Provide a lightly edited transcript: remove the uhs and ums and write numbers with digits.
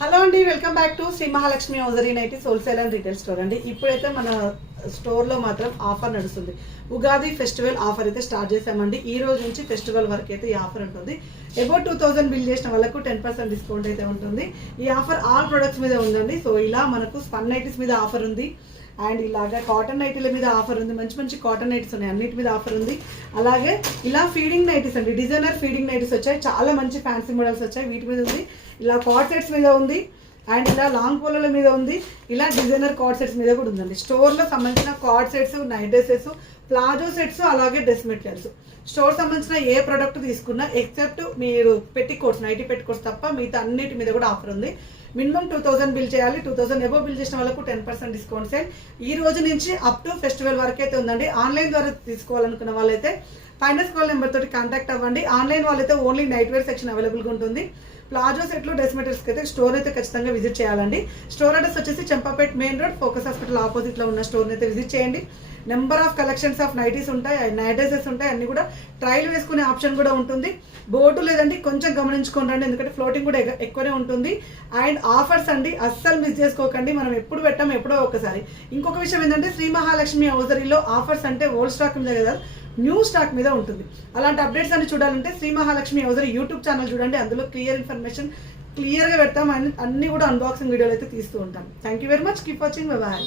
Hello అండి, welcome back to Shri Mahalakshmi hosiery nighties wholesale and retail store అండి. ఇప్పుడైతే మన స్టోర్లో మాత్రం ఆఫర్ నడుస్తుంది. ఉగాది ఫెస్టివల్ ఆఫర్ అయితే స్టార్ట్ చేసామండి. ఈ రోజు నుంచి ఫెస్టివల్ వరకు అయితే ఈ ఆఫర్ ఉంటుంది. అబౌట్ 2000 బిల్ చేసిన వాళ్ళకు 10% డిస్కౌంట్ అయితే ఉంటుంది. ఈ ఆఫర్ ఆల్ ప్రొడక్ట్స్ మీద ఉందండి. సో ఇలా మనకు స్పన్ నైటీస్ మీద ఆఫర్ ఉంది, అండ్ ఇలాగా కాటన్ నైటీల మీద ఆఫర్ ఉంది. మంచి మంచి కాటన్ నైటీస్ ఉన్నాయి, అన్నిటి మీద ఆఫర్ ఉంది. అలాగే ఇలా ఫీడింగ్ నైటీస్ అండి, డిజైనర్ ఫీడింగ్ నైటీస్ వచ్చాయి, చాలా మంచి ఫ్యాన్సీ మోడల్స్ వచ్చాయి, వీటి మీద ఉంది. ఇలా కార్డ్ సెట్స్ మీద ఉంది, అండ్ ఇలా లాంగ్ పోలోల మీద ఉంది, ఇలా డిజైనర్ కార్డ్ సెట్స్ మీద కూడా ఉందండి. స్టోర్లో సంబంధించిన card sets, night dresses, palazzo sets, అలాగే డ్రెస్ మెటీరియల్స్. స్టోర్ సంబంధించిన ఏ ప్రోడక్ట్ తీసుకున్నా ఎక్సెప్ట్ మీరు పెట్టికోట్స్, నైటీ పెట్టికోట్స్ తప్ప మిగతా అన్నిటి మీద కూడా ఆఫర్ ఉంది. మినిమం 2000 బిల్ చేయాలి. 2000 ఎబో బిల్ చేసిన వాళ్ళకు 10% డిస్కౌంట్ సేల్ ఈ రోజు నుంచి అప్ టు ఫెస్టివల్ వరకు అయితే ఉందండి. ఆన్లైన్ ద్వారా తీసుకోవాలనుకున్న వాళ్ళైతే పైన స్క్రోల్ నెంబర్ తోటి కాంటాక్ట్ అవ్వండి. ఆన్లైన్ వాళ్ళైతే ఓన్లీ నైట్ వేర్ సెక్షన్ అవైలబుల్గా ఉంటుంది. ప్లాజో సెట్లు, డ్రెస్ మెటీరియల్స్కి అయితే స్టోర్ అయితే ఖచ్చితంగా విజిట్ చేయాలండి. స్టోర్ అడ్రస్ వచ్చేసి Champapet main road, focus hospital ఆపోజిట్లో ఉన్న స్టోర్ని అయితే విజిట్ చేయండి. Number of collections of nighties ఉంటాయి, నైట్ డ్రెసెస్ ఉంటాయి, అన్ని కూడా ట్రయల్ వేసుకునే ఆప్షన్ కూడా ఉంటుంది. బోర్డు లేదండి, కొంచెం గమనించుకోండి రండి, ఎందుకంటే ఫ్లోటింగ్ కూడా ఎక్కువనే ఉంటుంది. అండ్ ఆఫర్స్ అండి, అస్సలు మిస్ చేసుకోకండి. మనం ఎప్పుడు పెట్టాం, ఎప్పుడో ఒకసారి. ఇంకొక విషయం ఏంటంటే శ్రీ మహాలక్ష్మి హౌజరీలో ఆఫర్స్ అంటే ఓల్డ్ స్టాక్ మీద కదా, న్యూ స్టాక్ మీద ఉంటుంది. అలాంటి అప్డేట్స్ అన్ని చూడాలంటే Shri Mahalakshmi hosiery YouTube channel చూడండి, అందులో క్లియర్ ఇన్ఫర్మేషన్ క్లియర్గా పెడతాం. అన్ని కూడా అన్బాక్సింగ్ వీడియోలు అయితే తీస్తూ ఉంటాం. Thank you very much, keep watching, bye bye.